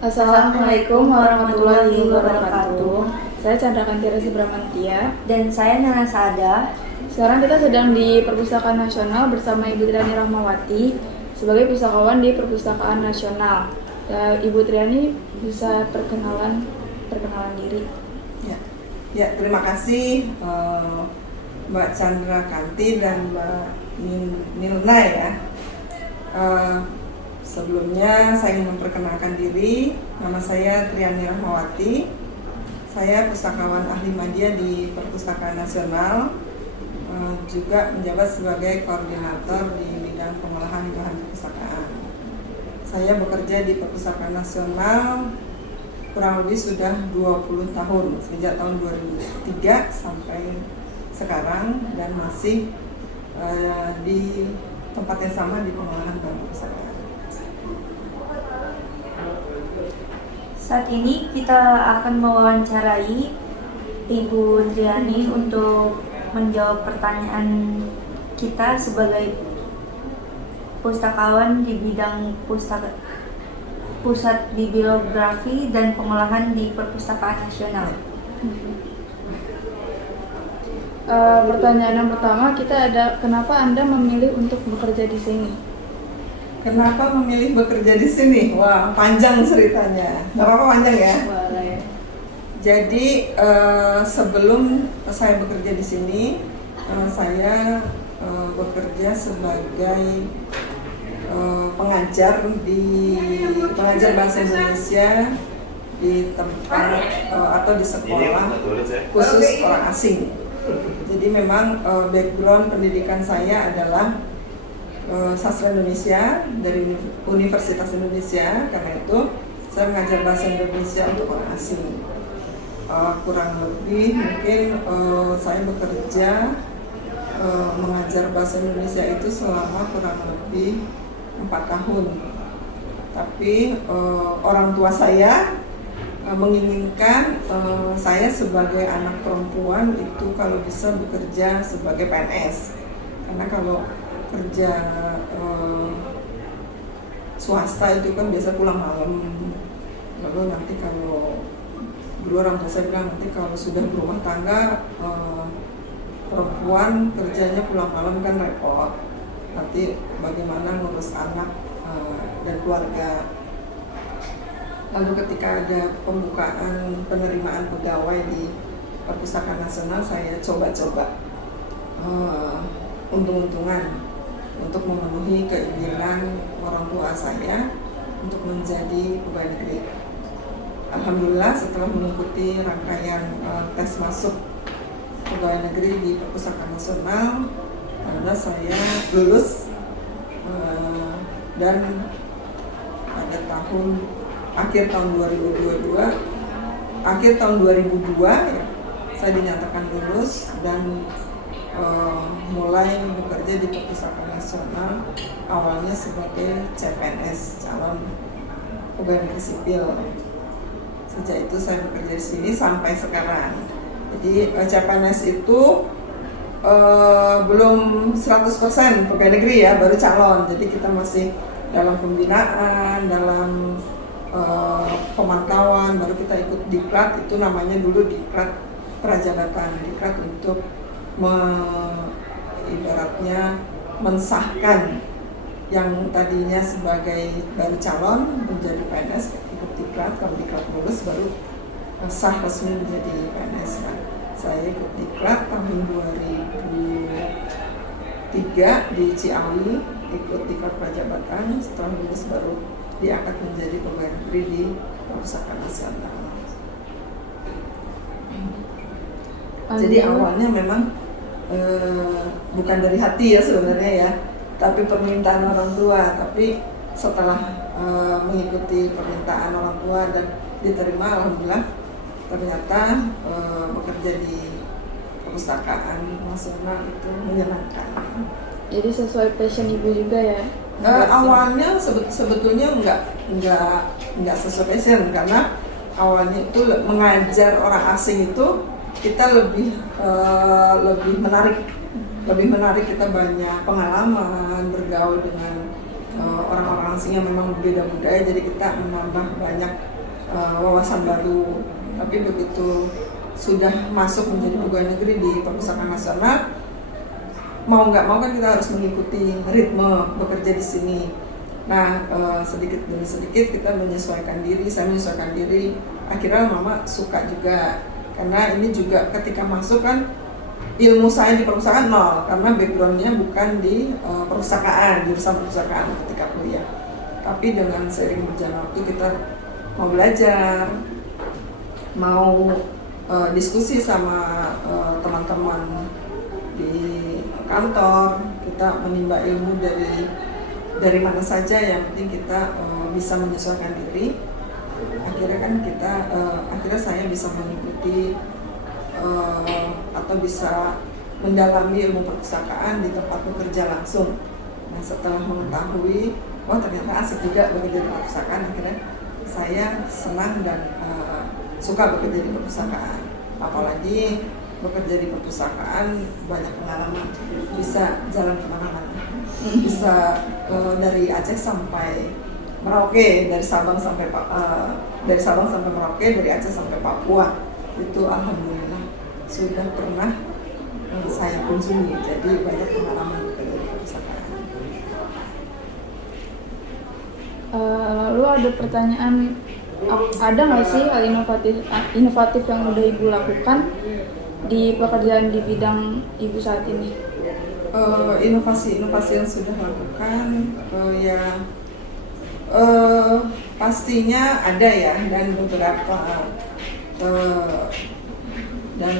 Assalamualaikum warahmatullahi wabarakatuh. Saya Chandra Kantira Subramantia. Dan saya Nana Saada. Sekarang kita sedang di Perpustakaan Nasional bersama Ibu Triani Rahmawati sebagai pustakawan di Perpustakaan Nasional. Ibu Triani bisa perkenalan diri. Ya, terima kasih Mbak Chandra Kanti dan Mbak Nilna ya. Sebelumnya saya ingin memperkenalkan diri. Nama saya Triani Rahmawati. Saya pustakawan ahli media di Perpustakaan Nasional, juga menjabat sebagai koordinator di bidang pengolahan bahan perpustakaan. Saya bekerja di Perpustakaan Nasional kurang lebih sudah 20 tahun, sejak tahun 2003 sampai sekarang, dan masih di tempat yang sama di pengolahan bahan perpustakaan. Saat ini kita akan mewawancarai Ibu Triani untuk menjawab pertanyaan kita sebagai pustakawan di bidang Pusat Bibliografi dan Pengolahan di Perpustakaan Nasional. Pertanyaan yang pertama kita ada, kenapa Anda memilih untuk bekerja di sini? Kenapa memilih bekerja di sini? Wah, panjang ceritanya. Gak apa-apa panjang ya? Boleh. Jadi sebelum saya bekerja di sini, saya bekerja sebagai pengajar bahasa Indonesia di tempat atau di sekolah khusus orang asing. Jadi memang background pendidikan saya adalah sastra Indonesia dari Universitas Indonesia. Karena itu saya mengajar bahasa Indonesia untuk orang asing. Kurang lebih mungkin saya bekerja mengajar bahasa Indonesia itu selama kurang lebih 4 tahun. Tapi orang tua saya menginginkan saya sebagai anak perempuan itu kalau bisa bekerja sebagai PNS. Karena kalau kerja swasta itu kan biasa pulang malam. Lalu nanti kalau dulu orang tua saya bilang, nanti kalau sudah berumah tangga perempuan kerjanya pulang malam kan repot. Nanti bagaimana ngurus anak dan keluarga. Lalu ketika ada pembukaan penerimaan pegawai di Perpustakaan Nasional, saya coba-coba untung-untungan untuk memenuhi keinginan orang tua saya untuk menjadi pegawai negeri. Alhamdulillah setelah mengikuti rangkaian tes masuk pegawai negeri di Perpustakaan Nasional, karena saya lulus dan pada akhir tahun 2002 ya, saya dinyatakan lulus dan mulai bekerja di Perpustakaan Nasional, awalnya sebagai CPNS, calon pegawai negeri sipil. Sejak itu saya bekerja di sini sampai sekarang. Jadi CPNS itu belum 100% pegawai negeri ya, baru calon. Jadi kita masih dalam pembinaan, dalam pemantauan, baru kita ikut diklat. Itu namanya dulu diklat prajabatan, diklat untuk ibaratnya mensahkan yang tadinya sebagai baru calon menjadi PNS, ikut diklat. Kalau diklat lulus baru sah resmi menjadi PNS. Saya ikut diklat tahun 2003 di Ciawi, ikut diklat prajabatan. Setelah lulus baru diangkat menjadi pegawai negeri di Perpustakaan Nasional. Jadi awalnya memang bukan dari hati ya sebenarnya ya, tapi permintaan orang tua. Tapi setelah mengikuti permintaan orang tua dan diterima, alhamdulillah ternyata bekerja di Perpustakaan Nasional itu menyenangkan. Jadi sesuai passion Ibu juga ya? Awalnya sebetulnya enggak sesuai passion, karena awalnya itu mengajar orang asing itu kita lebih menarik, kita banyak pengalaman bergaul dengan orang-orang asing yang memang berbeda budaya, jadi kita menambah banyak wawasan baru. Tapi begitu sudah masuk menjadi pegawai negeri di Perpustakaan Nasional, mau nggak mau kan kita harus mengikuti ritme bekerja di sini. Nah, sedikit demi sedikit kita menyesuaikan diri, saya menyesuaikan diri. Akhirnya mama suka juga, karena ini juga ketika masuk kan ilmu saya di perpustakaan nol, karena backgroundnya bukan di perpustakaan, jurusan perpustakaan ketika kuliah. Tapi dengan seiring berjalan waktu kita mau belajar, mau diskusi sama teman-teman di kantor, kita menimba ilmu dari mana saja, yang penting kita bisa menyesuaikan diri. Akhirnya saya bisa mengikuti atau bisa mendalami ilmu perpustakaan di tempat bekerja langsung. Nah, setelah mengetahui, ternyata asik juga bekerja di perpustakaan, akhirnya saya senang dan suka bekerja di perpustakaan. Apalagi bekerja di perpustakaan banyak pengalaman, bisa jalan kemana-mana, bisa dari Aceh sampai Merauke, dari Sabang sampai Merauke, dari Aceh sampai Papua, itu alhamdulillah sudah pernah saya kunjungi, jadi banyak pengalaman bekerja di perpustakaan. Lalu ada pertanyaan, ada nggak sih hal inovatif yang udah ibu lakukan di pekerjaan di bidang ibu saat ini? Inovasi yang sudah lakukan, pastinya ada ya, dan beberapa dan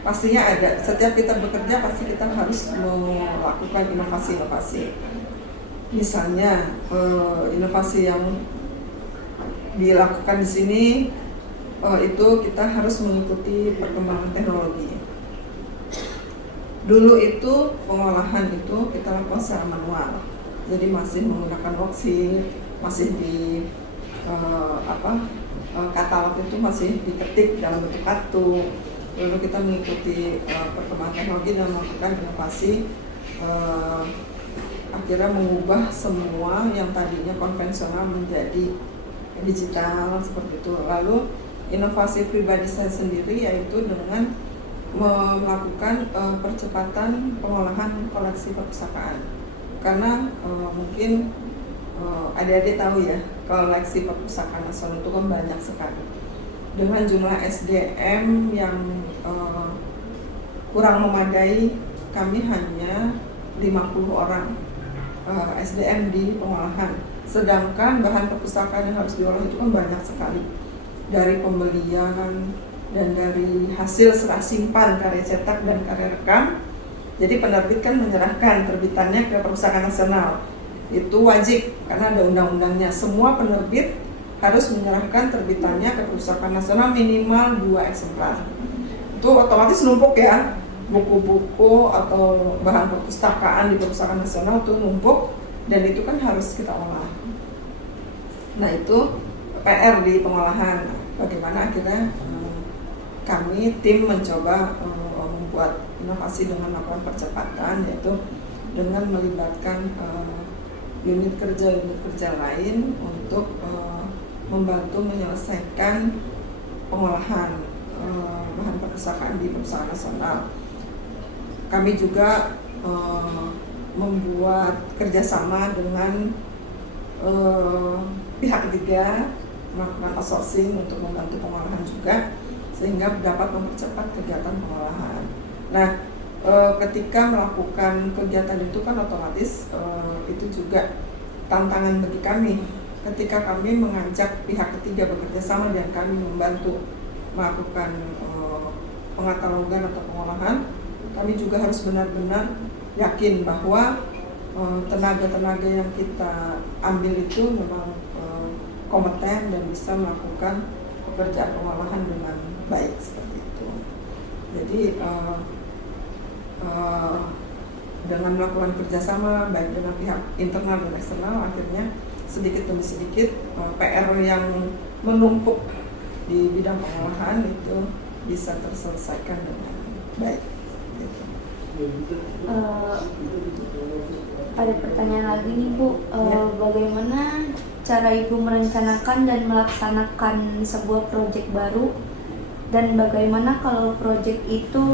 pastinya ada. Setiap kita bekerja pasti kita harus melakukan inovasi. Misalnya inovasi yang dilakukan di sini itu kita harus mengikuti perkembangan teknologi. Dulu itu pengolahan itu kita lakukan secara manual, jadi masih menggunakan worksheet, masih di katalog itu masih diketik dalam bentuk kartu. Lalu kita mengikuti perkembangan teknologi dan melakukan inovasi, akhirnya mengubah semua yang tadinya konvensional menjadi digital seperti itu. Lalu inovasi pribadi saya sendiri yaitu dengan melakukan percepatan pengolahan koleksi perpustakaan, karena mungkin adik-adik tahu ya, koleksi perpustakaan nasional itu kan banyak sekali. Dengan jumlah SDM yang kurang memadai, kami hanya 50 orang SDM di pengolahan. Sedangkan bahan perpustakaan yang harus diolah itu kan banyak sekali, dari pembelian dan dari hasil serah simpan, karya cetak dan karya rekam. Jadi penerbit kan menyerahkan terbitannya ke Perpustakaan Nasional. Itu wajib karena ada undang-undangnya. Semua penerbit harus menyerahkan terbitannya ke Perpustakaan Nasional minimal 2 eksemplar. Itu otomatis numpuk ya, buku-buku atau bahan perpustakaan di Perpustakaan Nasional itu numpuk, dan itu kan harus kita olah. Nah, itu PR di pengolahan. Bagaimana akhirnya kami tim mencoba membuat inovasi dengan melakukan percepatan, yaitu dengan melibatkan unit kerja lain untuk membantu menyelesaikan pengolahan bahan perpustakaan di Perpustakaan Nasional. Kami juga membuat kerjasama dengan pihak ketiga, melakukan outsourcing untuk membantu pengolahan juga, sehingga dapat mempercepat kegiatan pengolahan. Nah, ketika melakukan kegiatan itu kan otomatis itu juga tantangan bagi kami. Ketika kami mengajak pihak ketiga bekerja sama dan kami membantu melakukan pengatalogan atau pengolahan, kami juga harus benar-benar yakin bahwa tenaga-tenaga yang kita ambil itu memang kompeten dan bisa melakukan pekerjaan pengolahan dengan baik seperti itu. Jadi dengan melakukan kerjasama baik dengan pihak internal dan eksternal, akhirnya sedikit demi sedikit PR yang menumpuk di bidang pengolahan itu bisa terselesaikan dengan baik. Ada pertanyaan lagi nih Bu, bagaimana cara Ibu merencanakan dan melaksanakan sebuah proyek baru, dan bagaimana kalau proyek itu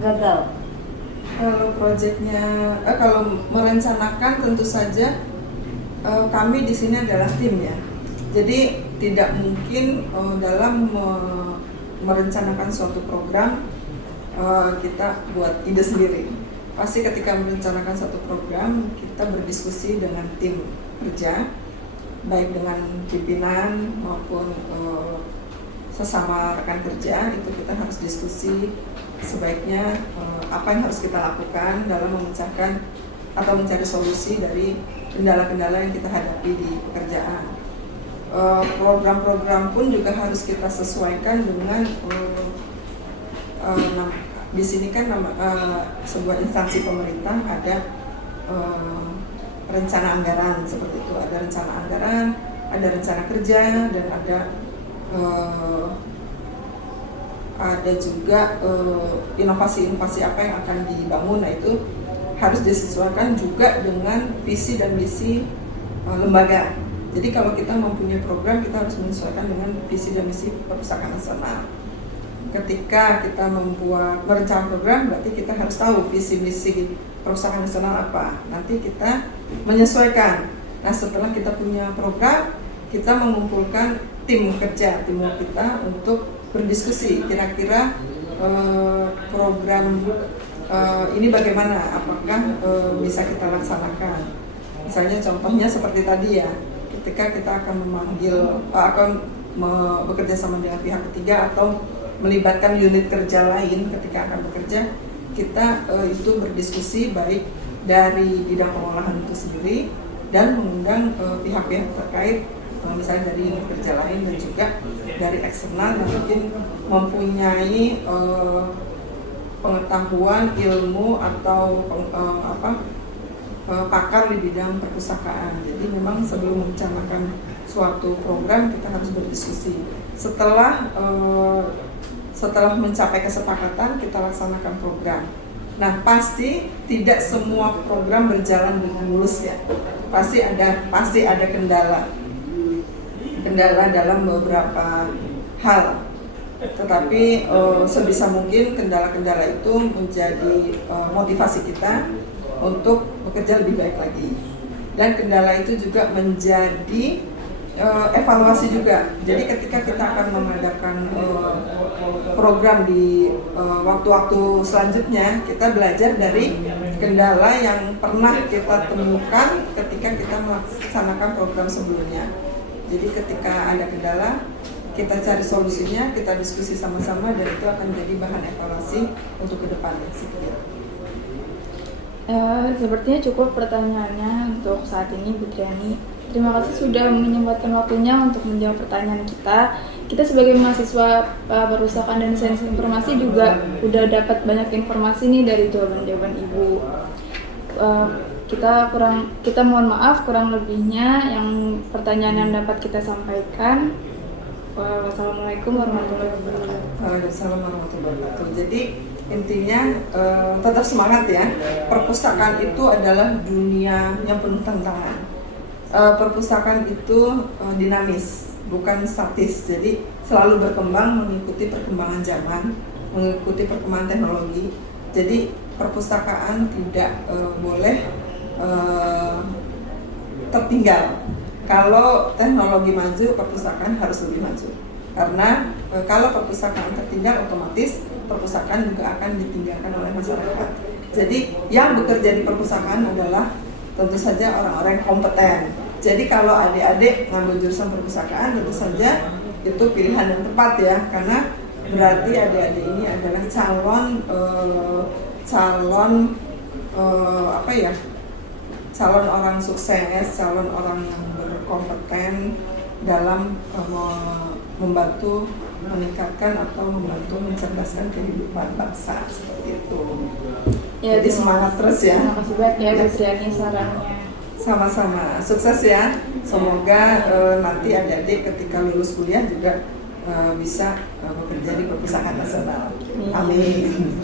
gagal? Kalau proyeknya, kalau merencanakan tentu saja kami di sini adalah tim ya. Jadi tidak mungkin dalam merencanakan suatu program kita buat ide sendiri. Pasti ketika merencanakan suatu program kita berdiskusi dengan tim kerja, baik dengan pimpinan maupun sesama rekan kerja. Itu kita harus diskusi sebaiknya apa yang harus kita lakukan dalam memecahkan atau mencari solusi dari kendala-kendala yang kita hadapi di pekerjaan. Program-program pun juga harus kita sesuaikan dengan di sini kan sebuah instansi pemerintah ada rencana anggaran seperti itu, ada rencana anggaran, ada rencana kerja, dan ada juga inovasi-inovasi apa yang akan dibangun. Nah itu harus disesuaikan juga dengan visi dan misi lembaga. Jadi kalau kita mempunyai program, kita harus menyesuaikan dengan visi dan misi Perpustakaan Nasional. Ketika kita merencanakan program, berarti kita harus tahu visi misi Perpustakaan Nasional apa. Nanti kita menyesuaikan. Nah setelah kita punya program, kita mengumpulkan tim kerja, tim kita untuk berdiskusi kira-kira program ini bagaimana, apakah bisa kita laksanakan. Misalnya contohnya seperti tadi ya, ketika kita akan bekerja sama dengan pihak ketiga atau melibatkan unit kerja lain ketika akan bekerja, kita itu berdiskusi baik dari bidang pengolahan itu sendiri dan mengundang pihak-pihak terkait, misalnya dari unit kerja lain dan juga dari eksternal yang mungkin mempunyai pengetahuan, ilmu atau pakar di bidang perpustakaan. Jadi memang sebelum merencanakan suatu program kita harus berdiskusi. Setelah mencapai kesepakatan kita laksanakan program. Nah pasti tidak semua program berjalan dengan mulus ya. Pasti ada kendala dalam beberapa hal. Tetapi sebisa mungkin kendala-kendala itu menjadi motivasi kita untuk bekerja lebih baik lagi. Dan kendala itu juga menjadi evaluasi juga. Jadi ketika kita akan mengadakan program di waktu-waktu selanjutnya, kita belajar dari kendala yang pernah kita temukan ketika kita melaksanakan program sebelumnya. Jadi ketika ada kendala, kita cari solusinya, kita diskusi sama-sama, dan itu akan menjadi bahan evaluasi untuk kedepannya. Sepertinya cukup pertanyaannya untuk saat ini, Bu Triani. Terima kasih sudah menyempatkan waktunya untuk menjawab pertanyaan kita. Kita sebagai mahasiswa perpustakaan dan sains informasi juga udah dapat banyak informasi nih dari jawaban-jawaban Ibu. Kita mohon maaf kurang lebihnya yang pertanyaan yang dapat kita sampaikan. Wassalamualaikum warahmatullahi wabarakatuh. Waalaikumsalam warahmatullahi wabarakatuh. Jadi intinya tetap semangat ya. Perpustakaan itu adalah dunia yang penuh tantangan. Perpustakaan itu dinamis, bukan statis. Jadi selalu berkembang mengikuti perkembangan zaman, mengikuti perkembangan teknologi. Jadi perpustakaan tidak boleh tertinggal. Kalau teknologi maju, perpustakaan harus lebih maju. Karena kalau perpustakaan tertinggal, otomatis perpustakaan juga akan ditinggalkan oleh masyarakat. Jadi yang bekerja di perpustakaan adalah tentu saja orang-orang yang kompeten. Jadi kalau adik-adik ngambil jurusan perpustakaan, tentu saja itu pilihan yang tepat ya, karena berarti adik-adik ini adalah calon orang sukses, calon orang yang berkompeten dalam membantu meningkatkan atau membantu mencerdaskan kehidupan bangsa, seperti itu. Ya, jadi semangat terus ya. Terima kasih banyak ya Bu Triani sarannya. Sama-sama, sukses ya. Semoga nanti adik-adik ketika lulus kuliah juga bisa bekerja di Perpustakaan Nasional. Amin.